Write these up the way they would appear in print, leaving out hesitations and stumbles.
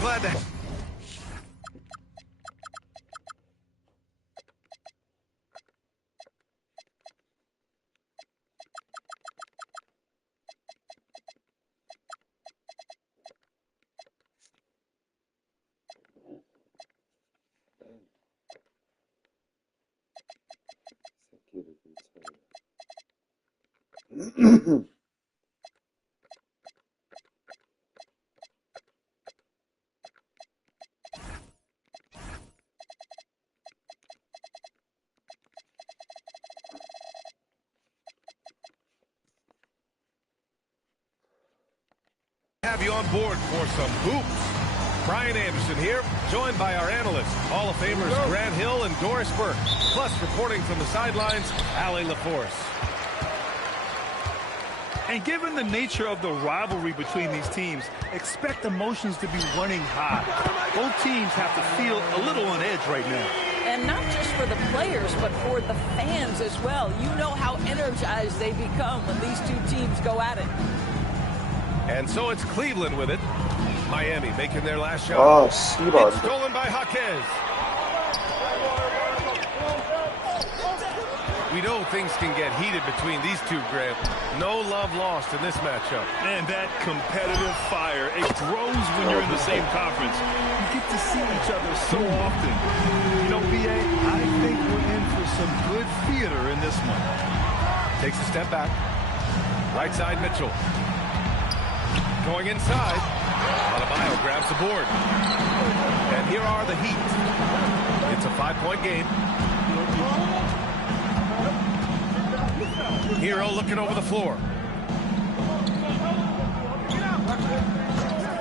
glad to... have you on board for some hoops. Brian Anderson here, joined by our analysts, Hall of Famers Grant Hill and Doris Burke. Plus, reporting from the sidelines, Allie LaForce. And given the nature of the rivalry between these teams, expect emotions to be running high. Both teams have to feel a little on edge right now. And not just for the players, but for the fans as well. You know how energized they become when these two teams go at it. And so it's Cleveland with it. Miami making their last shot. 아, 씨발. It's stolen by Jaquez. We know things can get heated between these two, Grant. No love lost in this matchup. And that competitive fire, it grows when you're in the same conference. You get to see each other so often. You know, B.A., I think we're in for some good theater in this one. Takes a step back. Right side, Mitchell. Going inside. Adebayo grabs the board. And here are the Heat. It's a 5-point game. Hero looking over the floor.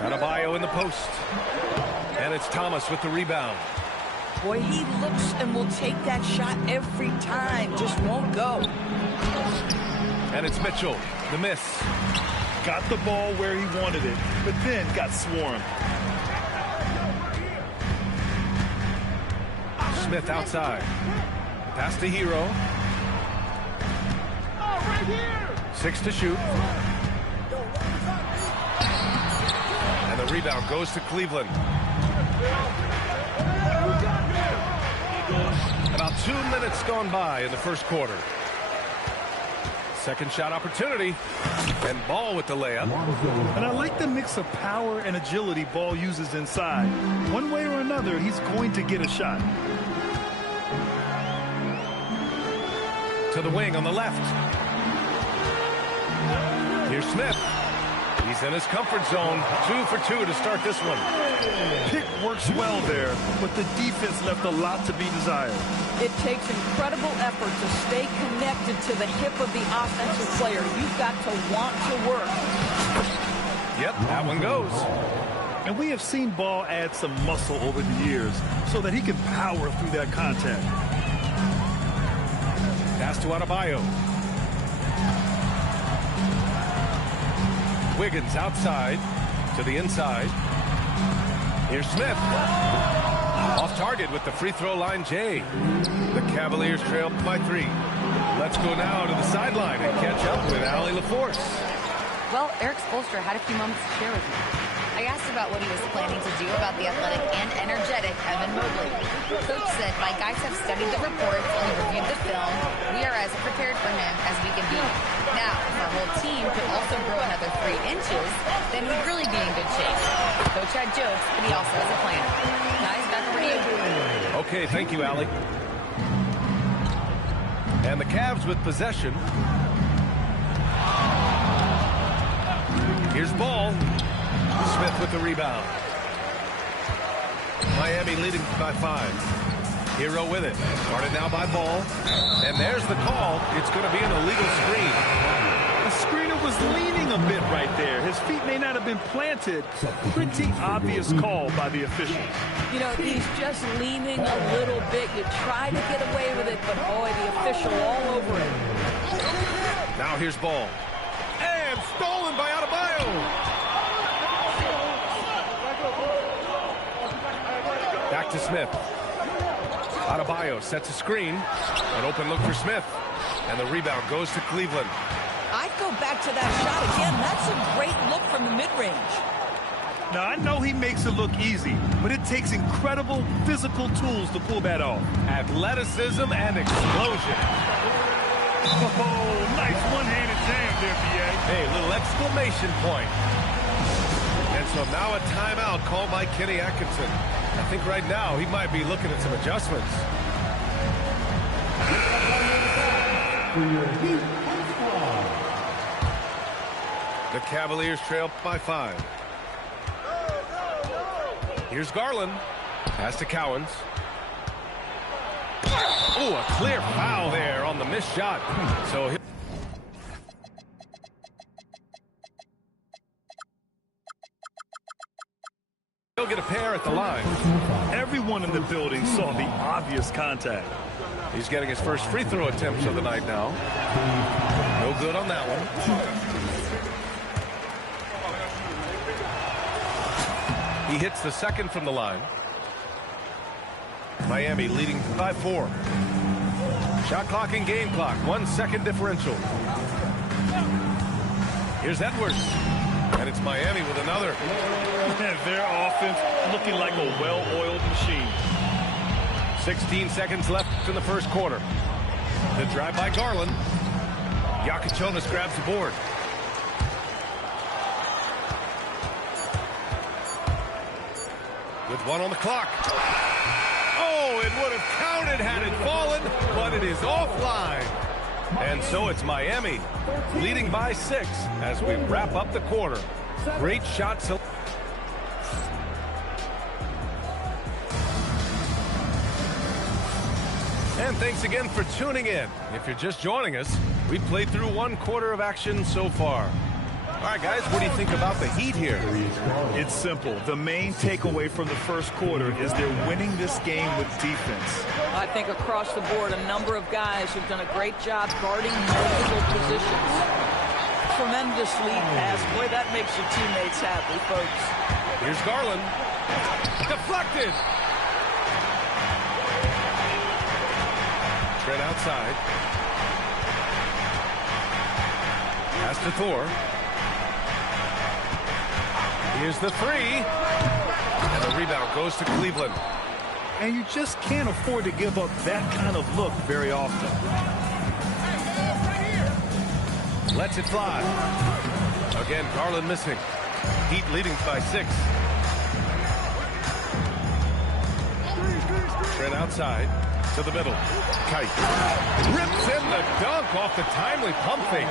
Adebayo in the post. And it's Thomas with the rebound. Boy, he looks and will take that shot every time. Just won't go. And it's Mitchell. The miss. Got the ball where he wanted it, but then got swarmed. Smith outside. Pass to Hero. 6 to shoot. And the rebound goes to Cleveland. About 2 minutes gone by in the first quarter. Second shot opportunity. And Ball with the layup. And I like the mix of power and agility Ball uses inside. One way or another, he's going to get a shot. To the wing on the left. Here's Smith. He's in his comfort zone. 2 for 2 to start this one. Pick works well there, but the defense left a lot to be desired. It takes incredible effort to stay connected to the hip of the offensive player. You've got to want to work. Yep, that one goes. And we have seen Ball add some muscle over the years so that he can power through that contact. Pass to Adebayo. Wiggins outside to the inside. Here's Smith. Off target with the free throw line, Jay. The Cavaliers trail by 3. Let's go now to the sideline and catch up with Allie LaForce. Well, Eric Spoelstra had a few moments to share with me. I asked about what he was planning to do about the athletic and energetic Evan Mobley. Coach said, my guys have studied the reports and reviewed the film. We are as prepared for him as we can be. Now, if our whole team could also grow another 3 inches, then we'd really be in good shape. Coach had jokes, but he also has a plan. Guys, back over to you. Okay, thank you, Allie. And the Cavs with possession. Here's Ball. Smith with the rebound. Miami leading by 5. Hero with it. Started now by Ball. And there's the call. It's going to be an illegal screen. The screener was leaning a bit right there. His feet may not have been planted. Pretty obvious call by the official. You know, he's just leaning a little bit. You try to get away with it, but boy, the official all over it. Now here's Ball. And stolen by Adebayo. Back to Smith. Adebayo sets a screen. An open look for Smith. And the rebound goes to Cleveland. I'd go back to that shot again. That's a great look from the mid-range. Now, I know he makes it look easy, but it takes incredible physical tools to pull that off. Athleticism and explosion. Oh, nice one-handed jam there, B.A. Hey, little exclamation point. And so now a timeout called by Kenny Atkinson. I think right now he might be looking at some adjustments. The Cavaliers trail by 5. Here's Garland. Pass to Cowens. Oh, a clear foul there on the missed shot. So he'll get a pair at the line. Everyone in the building saw the obvious contact. He's getting his first free throw attempts of the night now. No good on that one. He hits the second from the line. Miami leading by 4. Shot clock and game clock. 1 second differential. Here's Edwards. And it's Miami with another. Their offense looking like a well-oiled machine. 16 seconds left in the first quarter. The drive by Garland. Yakichonis grabs the board. With 1 on the clock. Oh, it would have counted had it fallen, but it is offline. And so it's Miami leading by 6 as we wrap up the quarter. Great shot. And thanks again for tuning in. If you're just joining us, we played through 1 quarter of action so far. All right, guys, what do you think about the Heat here? It's simple. The main takeaway from the first quarter is they're winning this game with defense. I think across the board, a number of guys who've done a great job guarding multiple positions. Tremendous lead pass. Boy, that makes your teammates happy, folks. Here's Garland. Deflected. Trent outside. Pass to Thor. Here's the 3. And the rebound goes to Cleveland. And you just can't afford to give up that kind of look very often. Lets it fly. Again, Garland missing. Heat leading by 6. Trent outside to the middle. Kite. Rips in the dunk off the timely pump fake.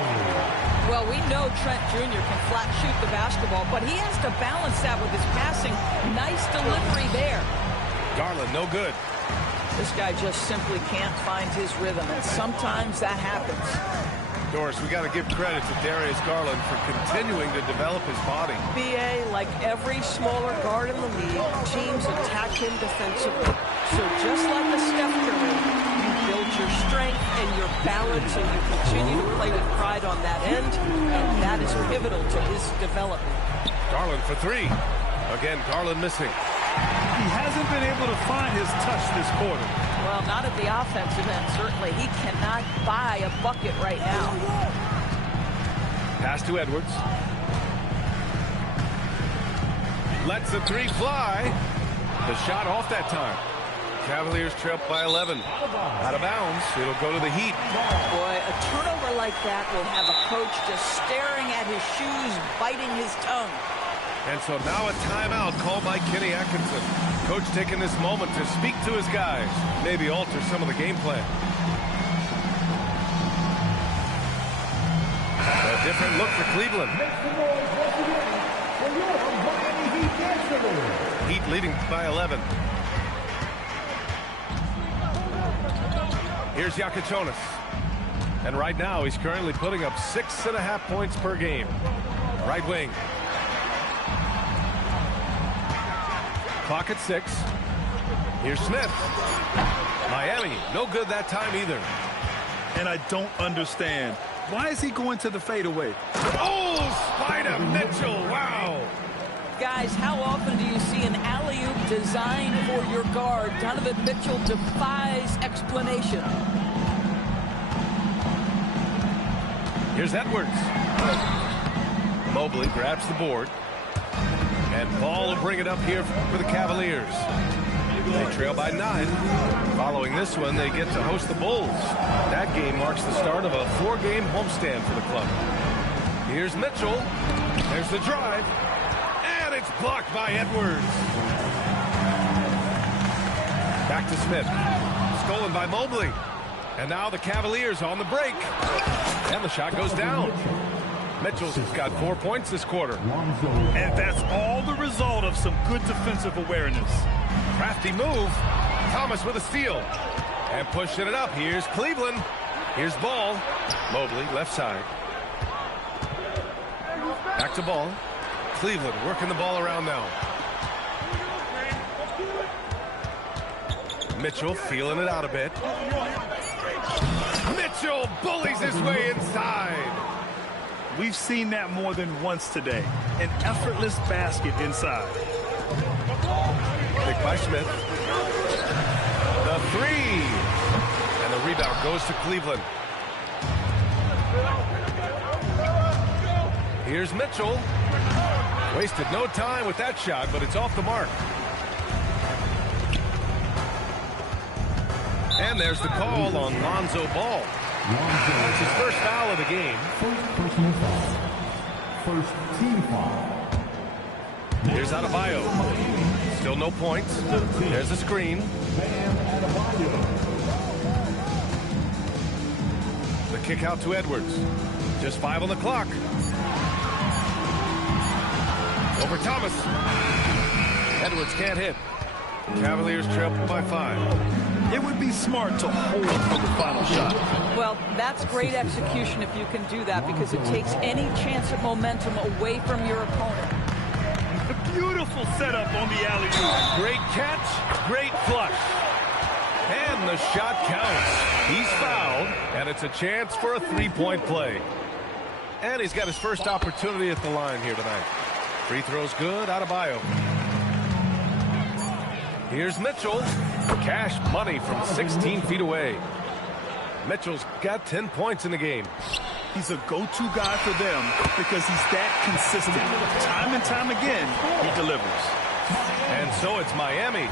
Well, we know Trent Jr. can flat shoot the basketball, but he has to balance that with his passing. Nice delivery there. Garland, no good. This guy just simply can't find his rhythm, and sometimes that happens. Doris, we got to give credit to Darius Garland for continuing to develop his body. BA, like every smaller guard in the league, teams attack him defensively. So just like a Steph Curry, you build your strength and your balance, and you continue to play with pride on that end, and that is pivotal to his development. Garland for 3. Again, Garland missing. He hasn't been able to find his touch this quarter. Well, not at the offensive end, certainly. He cannot buy a bucket right now. Pass to Edwards. Lets the 3 fly. The shot off that time. Cavaliers trail by 11. Out of bounds. It'll go to the Heat. Boy, a turnover like that will have a coach just staring at his shoes, biting his tongue. And so now a timeout called by Kenny Atkinson. Coach taking this moment to speak to his guys, maybe alter some of the game plan. A different look for Cleveland. Heat leading by 11. Here's Yakichonis. And right now he's currently putting up 6.5 points per game. Right wing. Clock at 6. Here's Smith. Miami, no good that time either. And I don't understand. Why is he going to the fadeaway? Oh, Spider Mitchell, wow. Guys, how often do you see an alley-oop designed for your guard? Donovan Mitchell defies explanation. Here's Edwards. Mobley grabs the board. And Ball will bring it up here for the Cavaliers. They trail by 9. Following this one, they get to host the Bulls. That game marks the start of a 4-game homestand for the club. Here's Mitchell. There's the drive. And it's blocked by Edwards. Back to Smith. Stolen by Mobley. And now the Cavaliers on the break. And the shot goes down. Mitchell's got 4 points this quarter. And that's all the result of some good defensive awareness. Crafty move. Thomas with a steal. And pushing it up. Here's Cleveland. Here's Ball. Mobley, left side. Back to Ball. Cleveland working the ball around now. Mitchell feeling it out a bit. Mitchell bullies his way inside. We've seen that more than once today. An effortless basket inside. Pick by Smith. The 3. And the rebound goes to Cleveland. Here's Mitchell. Wasted no time with that shot, but it's off the mark. And there's the call on Lonzo Ball. That's his first foul of the game. First team foul. Here's Adebayo. Still no points. There's a screen. The kick out to Edwards. Just 5 on the clock. Over Thomas. Edwards can't hit. Cavaliers trail by 5. It would be smart to hold for the final shot. Well, that's great execution if you can do that, because it takes any chance of momentum away from your opponent. A beautiful setup on the alley-oop. Great catch, great flush. And the shot counts. He's fouled, and it's a chance for a 3-point play. And he's got his first opportunity at the line here tonight. Free throw's good. Adebayo. Here's Mitchell. Cash money from 16 feet away. Mitchell's got 10 points in the game. He's a go-to guy for them because he's that consistent. Time and time again, he delivers. And so it's Miami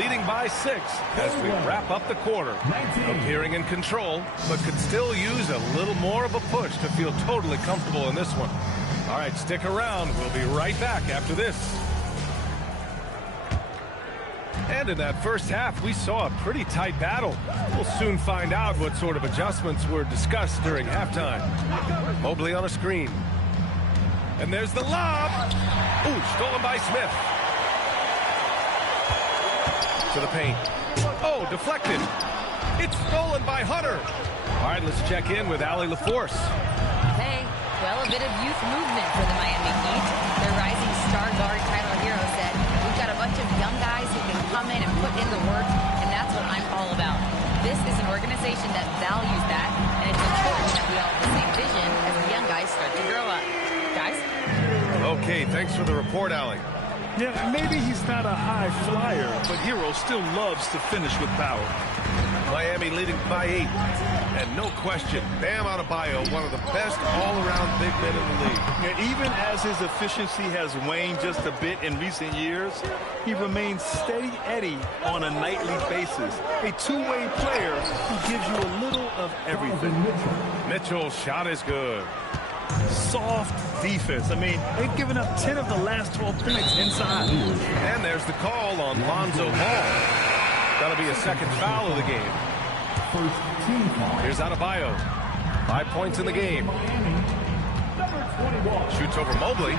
leading by 6 as we wrap up the quarter. Appearing in control, but could still use a little more of a push to feel totally comfortable in this one. All right, stick around. We'll be right back after this. And in that first half, we saw a pretty tight battle. We'll soon find out what sort of adjustments were discussed during halftime. Mobley on a screen. And there's the lob. Ooh, stolen by Smith. To the paint. Oh, deflected. It's stolen by Hunter. All right, let's check in with Allie LaForce. Hey, well, a bit of youth movement for the Miami Heat. Their rising star guard, Tyler Hero, said, "We've got a bunch of young guys who can come in and put in the work, and that's what I'm all about. This is an organization that values that, and it's important that we all have the same vision as the young guys start to grow up." Guys? Okay, thanks for the report, Allie. Yeah, maybe he's not a high flyer, but Hero still loves to finish with power. Miami leading by 8. And no question, Bam Adebayo, one of the best all-around big men in the league. Yeah, even as his efficiency has waned just a bit in recent years, he remains steady Eddie on a nightly basis. A two-way player who gives you a little of everything. Mitchell's shot is good. Soft defense. I mean, they've given up 10 of the last 12 points inside. And there's the call on Lonzo Ball. That'll be a second foul of the game. First team foul. Here's Adebayo. 5 points in the game. Shoots over Mobley.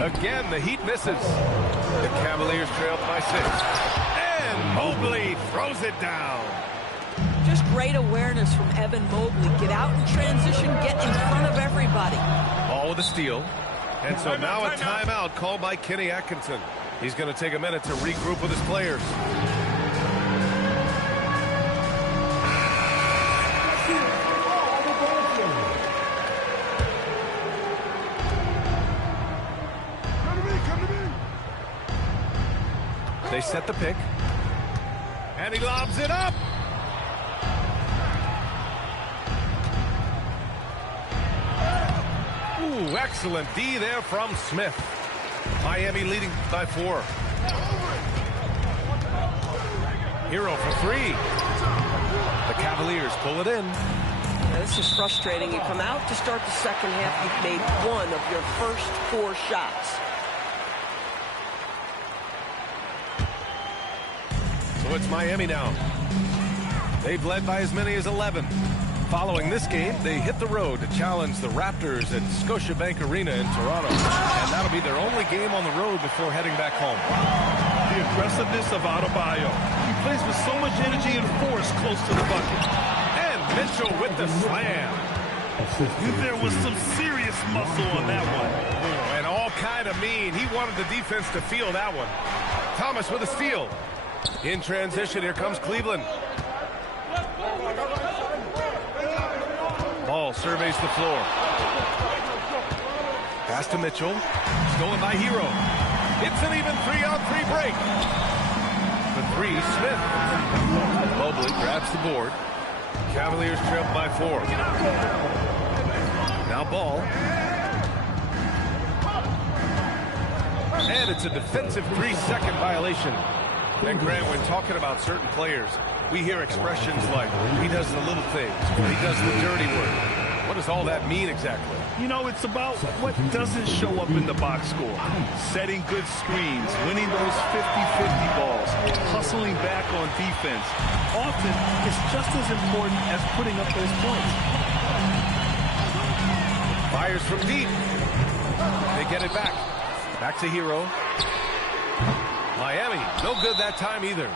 Again, the Heat misses. The Cavaliers trail by 6. And Mobley throws it down. Just great awareness from Evan Mobley. Get out in transition, get in front of everybody. Ball with a steal. And so now a timeout called by Kenny Atkinson. He's going to take a minute to regroup with his players. They set the pick. And he lobs it up. Ooh, excellent D there from Smith. Miami leading by 4. Hero for 3. The Cavaliers pull it in. This is frustrating. You come out to start the second half, you've made 1 of your first 4 shots. So it's Miami now. They've led by as many as 11. Following this game, they hit the road to challenge the Raptors at Scotiabank Arena in Toronto. And that'll be their only game on the road before heading back home. The aggressiveness of Adebayo. He plays with so much energy and force close to the bucket. And Mitchell with the slam. There was some serious muscle on that one. And all kind of mean. He wanted the defense to feel that one. Thomas with a steal. In transition, here comes Cleveland. Ball surveys the floor. Pass to Mitchell. Stolen by Hero. It's an even 3-on-3 break. The 3, Smith. Mobley grabs the board. Cavaliers trail by 4. Now Ball. And it's a defensive 3-second violation. And Grant, when talking about certain players, we hear expressions like, he does the little things, or he does the dirty work. What does all that mean exactly? You know, it's about what doesn't show up in the box score. Setting good screens, winning those 50-50 balls, hustling back on defense. Often, it's just as important as putting up those points. Fires from deep. They get it back. Back to Hero. Miami, no good that time either.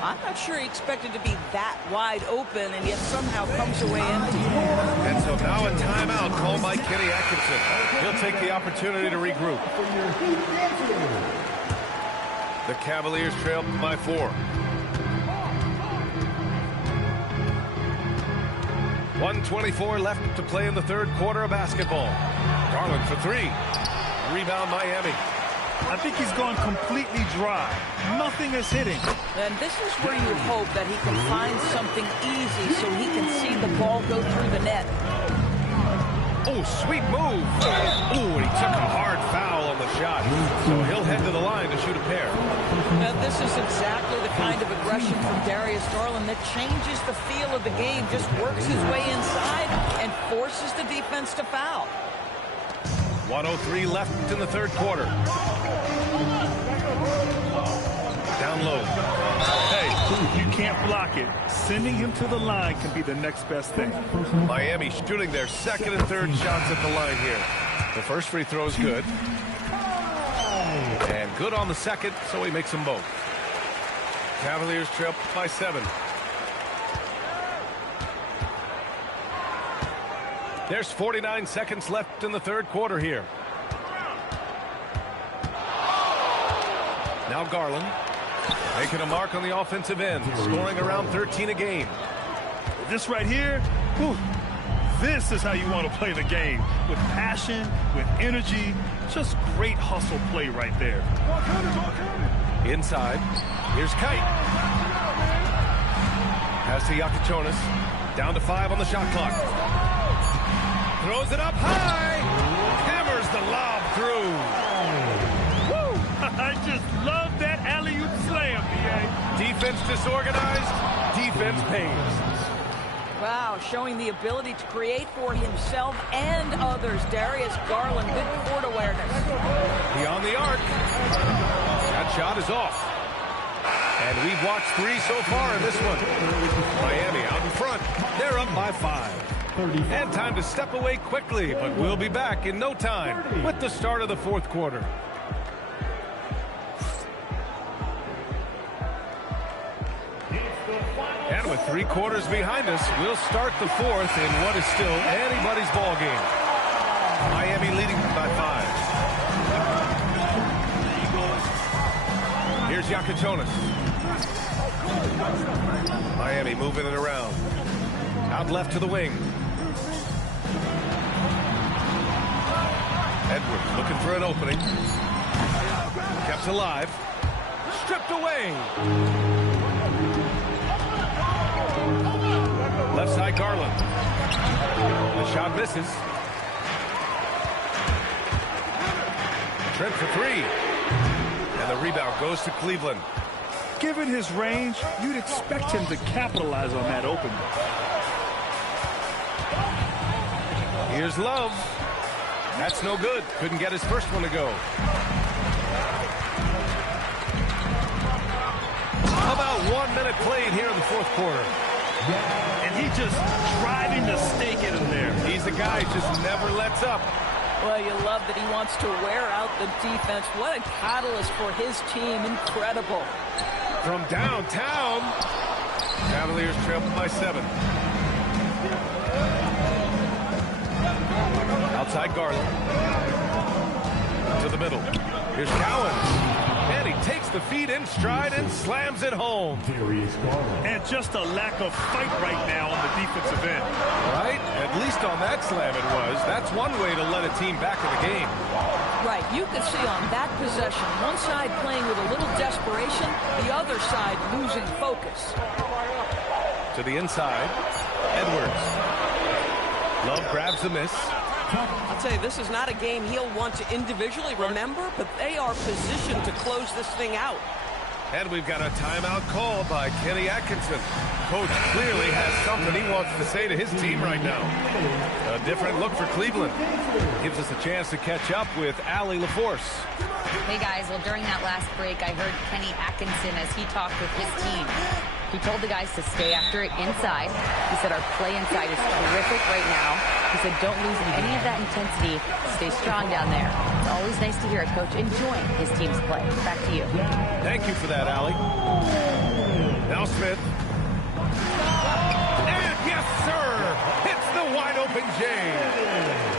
I'm not sure he expected to be that wide open and yet somehow comes away empty. And so now a timeout called by Kenny Atkinson. He'll take the opportunity to regroup. The Cavaliers trail by 4. 1:24 left to play in the third quarter of basketball. Garland for 3. Rebound Miami. I think he's gone completely dry. Nothing is hitting. And this is where you hope that he can find something easy so he can see the ball go through the net. Oh, sweet move. Oh, and he took a hard foul on the shot. So he'll head to the line to shoot a pair. Now, this is exactly the kind of aggression from Darius Garland that changes the feel of the game, just works his way inside and forces the defense to foul. 1:03 left in the third quarter. Down low. Hey, you can't block it. Sending him to the line can be the next best thing. Miami shooting their second and third shots at the line here. The first free throw is good. And good on the second, so he makes them both. Cavaliers trail by 7. There's 49 seconds left in the third quarter here. Now Garland making a mark on the offensive end, scoring around 13 a game. This right here, whew, this is how you want to play the game. With passion, with energy, just great hustle play right there. Inside, here's Kite. Pass to Yakichonis, down to 5 on the shot clock. Throws it up high. Hammers the lob through. Woo! I just love that alley-oop slam, B.A. Defense disorganized. Defense pays. Wow, showing the ability to create for himself and others. Darius Garland, good court awareness. Beyond the arc. That shot is off. And we've watched 3 so far in this one. Miami out in front. They're up by 5. And time to step away quickly, but we'll be back in no time with the start of the fourth quarter. And with 3 quarters behind us, we'll start the fourth in what is still anybody's ball game. Miami leading by 5. Here's Yakichonis. Miami moving it around. Out left to the wing. Edwards looking for an opening. Kept alive. Stripped away. Left side Garland. The shot misses. Trent for three. And the rebound goes to Cleveland. Given his range, you'd expect him to capitalize on that opening. Here's Love. That's no good. Couldn't get his first one to go. How about 1 minute played here in the fourth quarter? And he just driving the stake in him there. He's a guy who just never lets up. Well, you love that he wants to wear out the defense. What a catalyst for his team. Incredible. From downtown, Cavaliers trail by 7. Outside Garland. To the middle. Here's Cowens. And he takes the feed in stride and slams it home. And just a lack of fight right now on the defensive end. Right? At least on that slam it was. That's one way to let a team back in the game. Right. You could see on that possession, one side playing with a little desperation, the other side losing focus. To the inside. Edwards. Love grabs the miss. I'll tell you, this is not a game he'll want to individually remember, but they are positioned to close this thing out. And we've got a timeout call by Kenny Atkinson. Coach clearly has something he wants to say to his team right now. A different look for Cleveland. Gives us a chance to catch up with Allie LaForce. Hey, guys. Well, during that last break, I heard Kenny Atkinson as he talked with his team. He told the guys to stay after it inside. He said our play inside is terrific right now. He said don't lose any of that intensity. Stay strong down there. It's always nice to hear a coach enjoying his team's play. Back to you. Thank you for that, Allie. Now Smith. And yes, sir! Hits the wide-open J.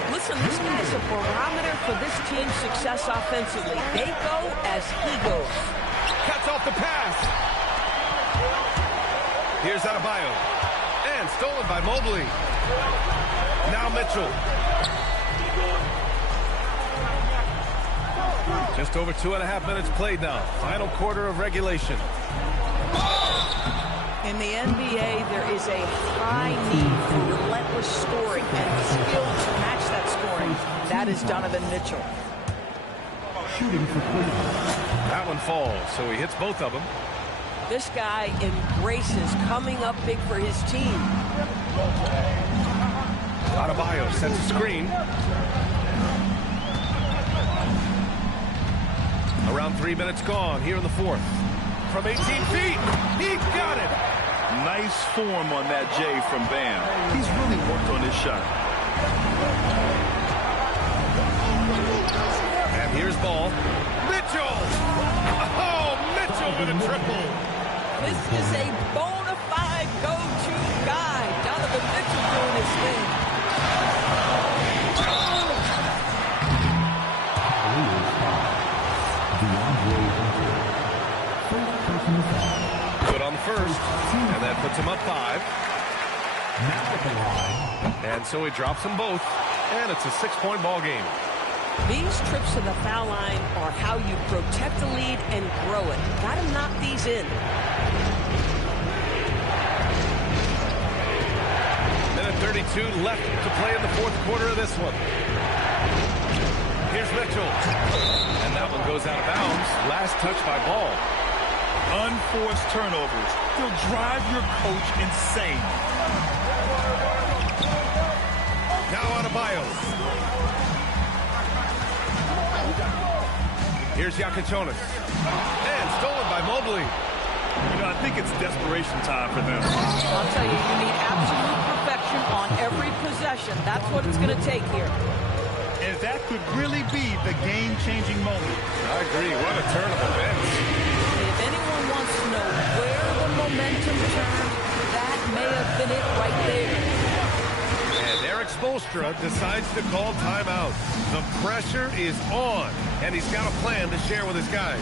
Listen, this guy's a barometer for this team's success offensively. They go as he goes. Cuts off the pass. Here's Adebayo. And stolen by Mobley. Now Mitchell. Just over 2.5 minutes played now. Final quarter of regulation. In the NBA, there is a high need for relentless scoring and skill to match that scoring. That is Donovan Mitchell. Shooting for Cleveland. That one falls, so he hits both of them. This guy embraces coming up big for his team. Adebayo sets a screen. Around 3 minutes gone here in the fourth. From 18 feet, he got it. Nice form on that J from Bam. He's really worked on his shot. And here's ball. Mitchell! Oh, Mitchell with a triple. This is a bona fide go-to guy. Donovan Mitchell doing his thing. Good on the first, and that puts him up 5. And so he drops them both, and it's a 6-point ball game. These trips to the foul line are how you protect the lead and grow it. Got to knock these in. Minute 32 left to play in the fourth quarter of this one. Here's Mitchell. And that one goes out of bounds. Last touch by Ball. Unforced turnovers. They'll drive your coach insane. Now Adebayo. Here's Yakichonis. And stolen by Mobley. You know, I think it's desperation time for them. I'll tell you, you need absolute perfection on every possession. That's what it's going to take here. And that could really be the game-changing moment. I agree. What a turn of events. If anyone wants to know where the momentum turned, that may have been it right there. And Eric Spoelstra decides to call timeout. The pressure is on, and he's got a plan to share with his guys.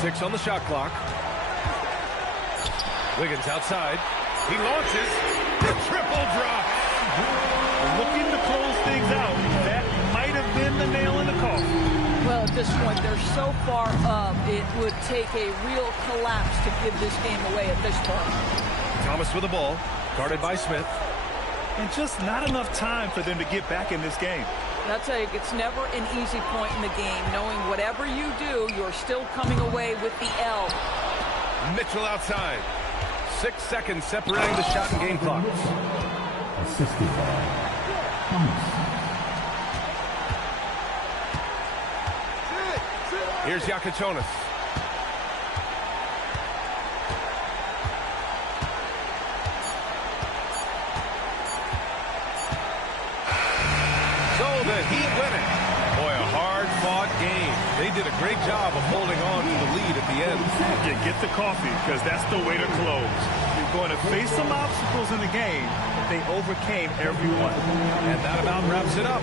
Six on the shot clock. Wiggins outside. He launches. The triple drop. Looking to close things out. That might have been the nail in the coffin. Well, at this point, they're so far up, it would take a real collapse to give this game away at this point. Thomas with the ball. Guarded by Smith. And just not enough time for them to get back in this game. And I'll tell you, it's never an easy point in the game, knowing whatever you do, you're still coming away with the L. Mitchell outside. 6 seconds separating the shot and game clock. Assisted by Thomas. Here's Yakachonis. So the Heat win it. Boy, a hard-fought game. They did a great job of holding on to the lead at the end. Yeah, get the coffee, because that's the way to close. You're going to face some obstacles in the game. They overcame every one. And that about wraps it up.